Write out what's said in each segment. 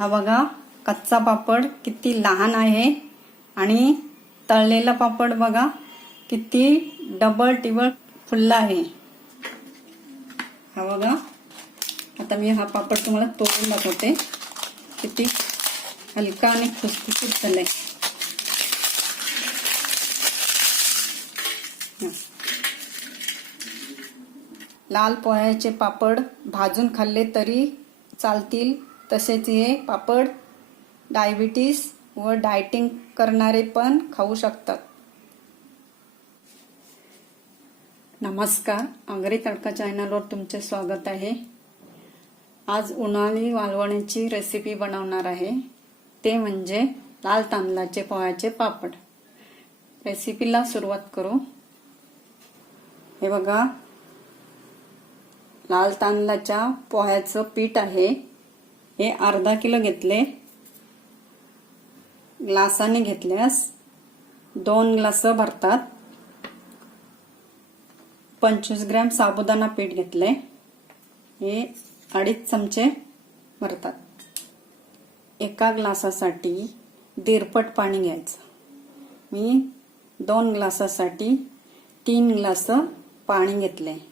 हा बघा कच्चा पापड किती लहान आहे. आणि तळलेला पापड बघा किती डबल टिबल फुल्ला आहे. हा बघा आता मी हा पापड तुम्हाला तोडून दाखवते. किती हलका आणि खुसखुशीत झालाय. लाल पोह्याचे पापड भाजून खाल्ले तरी चालतील. तसेच हे पापड डायबिटीस व डायटिंग करणारे पण खाऊ शकतात. नमस्कार आगरी तडका चॅनलवर तुमचे स्वागत आहे. आज उन्हाळी वालवण्याची रेसिपी बनवणार आहे. ते म्हणजे लाल तांदळाचे पोह्याचे पापड. रेसिपीला सुरुवात करू. हे बघा. लाल तांदळाच्या पोह्याचं पीठ आहे. हे अर्धा किलो घेतले. ग्लासाने घेतल्यास दोन ग्लास भरतात. पंचवीस ग्रॅम साबुदाणा पीठ घेतले. हे अडीच चमचे भरतात. एका ग्लासासाठी दीरपट पाणी घ्यायचं. मी दोन ग्लासासाठी तीन ग्लास पाणी घेतले.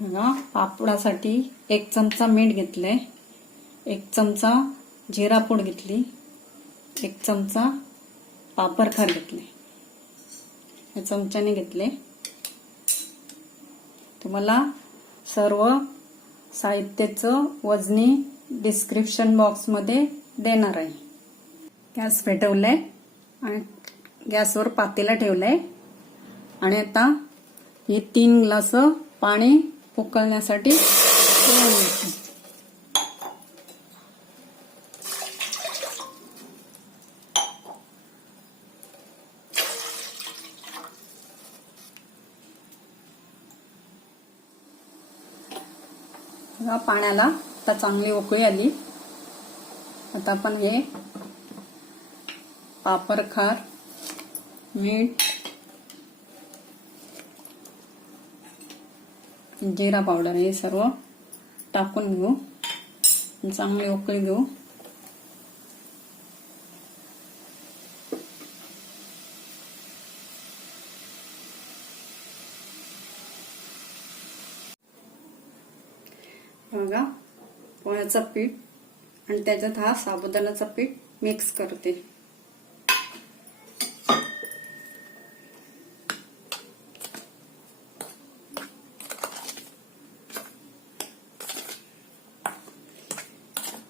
बघा पापडासाठी एक चमचा मीठ घेतलंय. एक चमचा जिरा पूड घेतली. एक चमचा पापर खार घेतले. या चमच्याने घेतले. तुम्हाला सर्व साहित्याचं वजनी डिस्क्रिप्शन बॉक्समध्ये देणार आहे. गॅस पेटवलंय आणि गॅसवर पातेला ठेवलंय. आणि आता हे तीन ग्लास पाणी उकळण्यासाठी पाण्याला आता चांगली उकळी आली. आता आपण हे पापरखार मीठ जिरा पावडर हे सर्व टाकून घेऊ. चांगली उकळी घेऊ. बघा पोह्याचं पीठ आणि त्याच्यात हा साबुदाण्याचं पीठ मिक्स करते.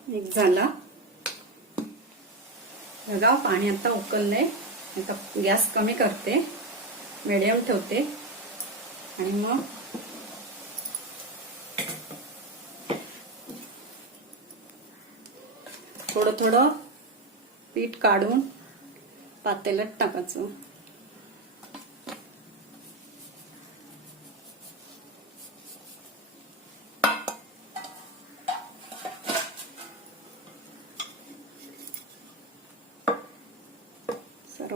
एक झाला. बघा पाणी आता उकललंय. आता गॅस कमी करते. मिडियम ठेवते. आणि मग थोडं थोडं पीठ काढून पातेल्यात टाकायचं.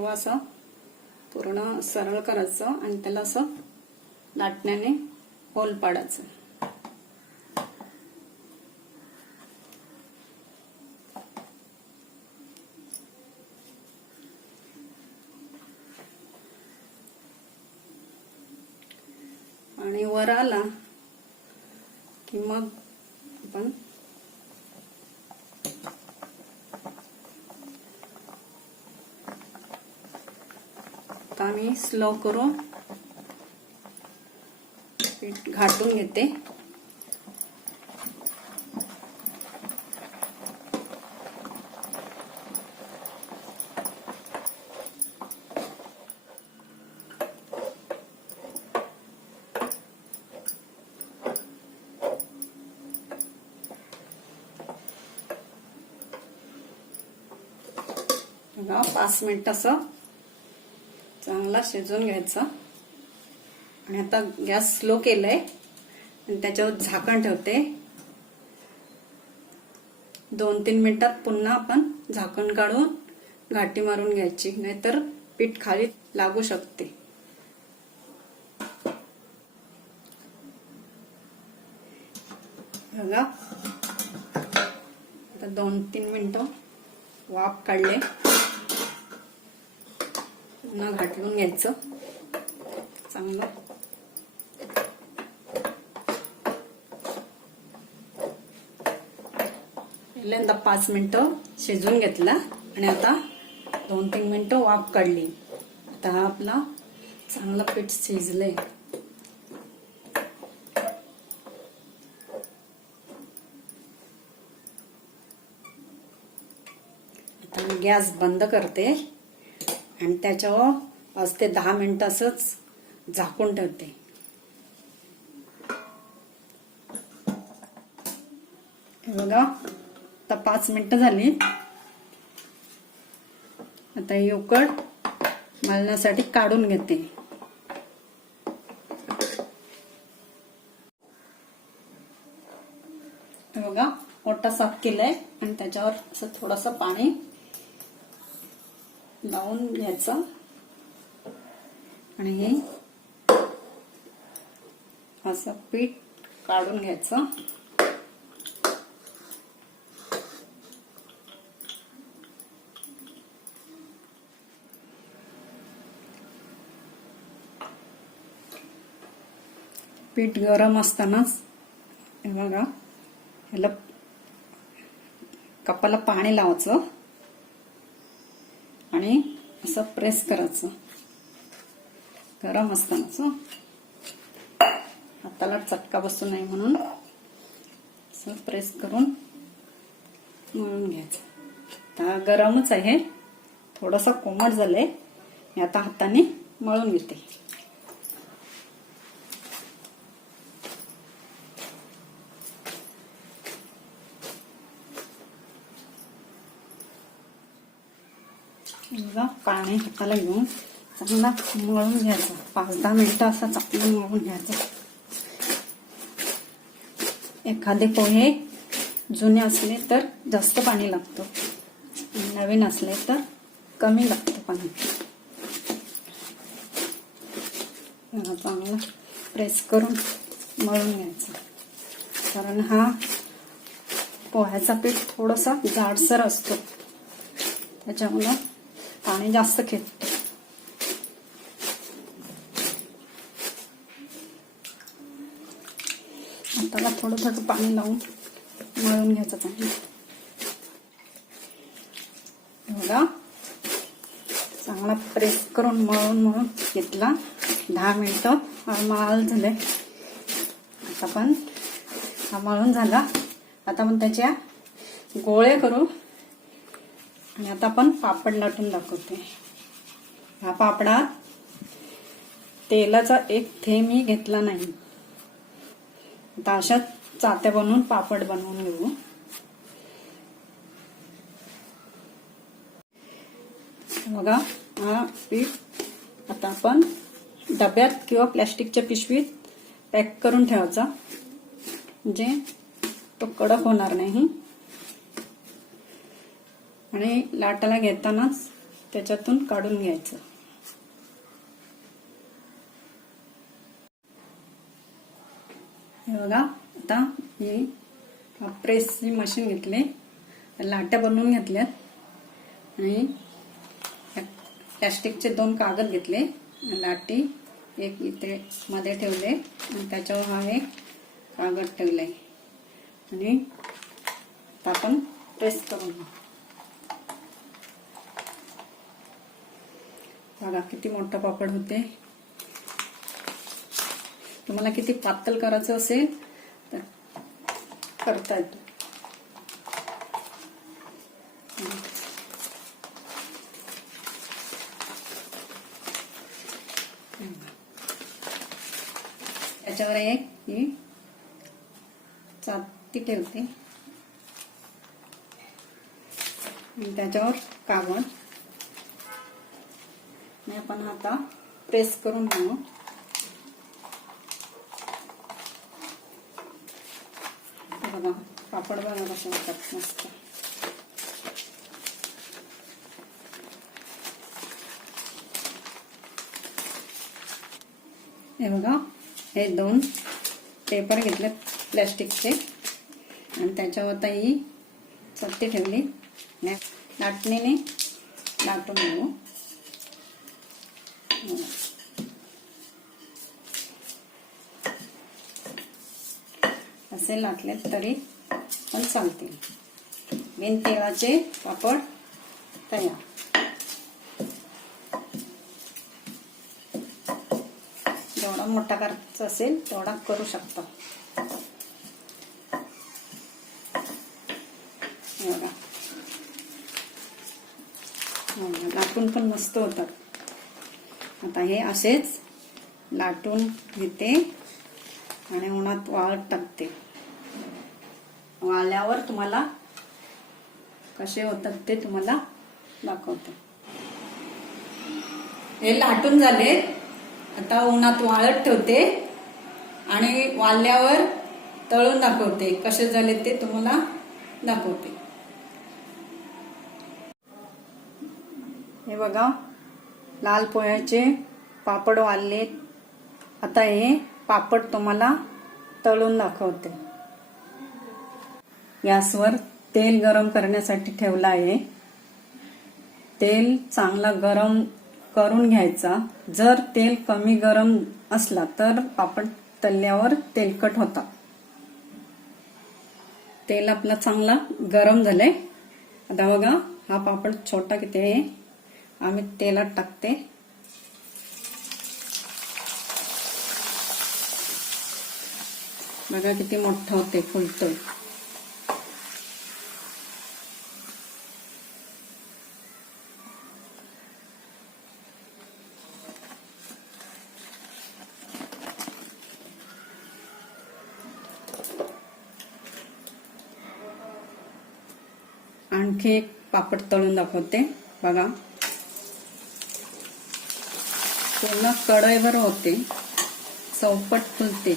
सर्व असं पूर्ण सरळ करायचं आणि त्याला असं लाटण्याने होल पाडायचं. आणि वर आला की मग आपण आता मी स्लो करून पीठ घाटून घेते. पाच मिनिट असं. चांगला शिजवून घ्यायचा. आणि आता गॅस स्लो केलाय. आणि त्याच्यावर झाकण ठेवते. दोन तीन मिनिटात पुन्हा आपण झाकण काढून घाटी मारून घ्यायची. नाहीतर पीठ खाली लागू शकते. बघा. आता दोन तीन मिनिटं वाफ काढले. पुन्हा घाटलून घ्यायचं. चांगलं. पहिल्यांदा पाच मिनटं शिजवून घेतला आणि आता दोन तीन मिनिटं वाफ काढली. आता हा आपला चांगलं पीठ शिजलंय. आता मी गॅस बंद करते. आणि त्याच्यावर पाच ते दहा मिनिटं असंच झाकून ठेवते. बघा आता पाच मिनिटं झाली आता ही उकड मळण्यासाठी काढून घेते. बघा ओटा साफ केलाय आणि त्याच्यावर असं थोडस पाणी लावून घ्यायचं. आणि हे असं पीठ काढून घ्यायचं. पीठ गरम असतानाच हे बघा ह्याला कपाला पाणी लावायचं. आणि असं प्रेस करायचं. गरम असतानाच. हाताला चटका बसू नये म्हणून असं प्रेस करून मळून घ्यायचं. आता गरमच आहे. थोडंसं कोमट झालंय. मी आता हाताने मळून घेते. बघा पाणी हाताला घेऊन चांगला मळून घ्यायचं. पाच दहा मिनिटं असा चांगलं मळून घ्यायचं. एखादे पोहे जुने असले तर जास्त पाणी लागतं. नवीन असले तर कमी लागतं पाणी. चांगला प्रेस करून मळून घ्यायचं. कारण हा पोह्याचा पीठ थोडासा जाडसर असतो. त्याच्यामुळं पाणी जास्त खेळत हाताला थोडं थोडं पाणी लावून मळून घ्यायचं पाणी. बघा चांगला प्रेस करून मळून मळून घेतला. दहा मिनिटं मळाल झाले. आता पण हा मळून झाला. आता पण त्याच्या गोळे करू. आणि आता आपण पापड लाटून दाखवते. ह्या पापडात तेलाचा एक थेंबही घेतला नाही. आता अशा चात्या बनवून पापड बनवून घेऊ. बघा हा पीठ आता आपण डब्यात किंवा प्लॅस्टिकच्या पिशवीत पॅक करून ठेवायचा. म्हणजे तो कडक होणार नाही. आणि लाटाला घेतानाच त्याच्यातून काढून घ्यायचं. हे बघा आता ही प्रेसची मशीन घेतली लाट्या बनवून घेतल्यात. आणि प्लॅस्टिकचे दोन कागद घेतले लाटी एक इथे मध्ये ठेवले आणि त्याच्यावर हा एक कागद ठेवलाय. आणि आता आपण प्रेस करून घेऊ बघा किती मोठा पापड होते. तुम्हाला किती पातळ करायचं असेल तर करता येतो. त्याच्यावर एक ही चाती ठेवते. त्याच्यावर कागद. आणि आपण आता प्रेस करून घेऊ. बघा पापड बघा कसे होतात मस्त. हे बघा हे दोन पेपर घेतले प्लॅस्टिकचे आणि त्याच्यावर आता ही ठेवली. नाटणीने लाटणीने लाटून घेऊ. असे लाटले तरी पण चालतील. बिन तेलाचे पापड तयार. जेवढा मोठा करायचा असेल तेवढा करू शकता. हो, लाटून पण मस्त होतात. आता हे असेच लाटून घेते आणि उन्हात वाळत टाकते. वाळल्यावर तुम्हाला कसे होतात ते तुम्हाला दाखवते. हे लाटून झाले. आता उन्हात वाळत ठेवते आणि वाळल्यावर तळून दाखवते. कसे झाले ते तुम्हाला दाखवते. हे बघा. लाल पोह्याचे पापड वाढले आता हे पापड तुम्हाला तळून दाखवते. गॅसवर तेल गरम करण्यासाठी ठेवलं आहे. तेल चांगला गरम करून घ्यायचा. जर तेल कमी गरम असला तर पापड तळल्यावर तेलकट होता. तेल आपला चांगला गरम झालंय. आता बघा हा पापड छोटा किती आहे? आम्ही तेलात टाकते. बघा किती मोठं होते फुलतोय आणखी एक पापड तळून दाखवते. बघा. पूर्ण कढईवर होते. चौपट फुलते.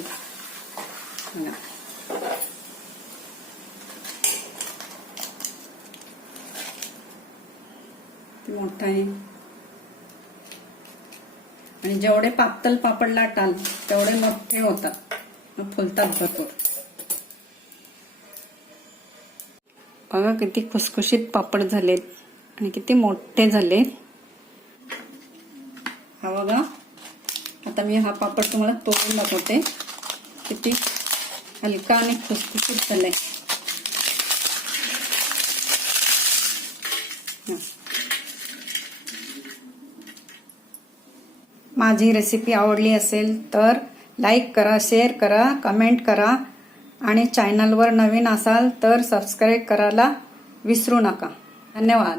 मोठा आहे. आणि जेवढे पातल पापड लाटाल तेवढे मोठे होतात. मग फुलतात भरपूर. बघा किती खुसखुशीत पापड झालेत आणि किती मोठे झाले हा बघा. आता मी हा पापड तुम्हाला तोडून दाखवते. किती हलका आणि खुसखुशीत झालाय. माझी रेसिपी आवडली असेल तर लाईक करा शेअर करा कमेंट करा. आणि चॅनलवर नवीन असाल तर सबस्क्राईब करायला विसरू नका. धन्यवाद.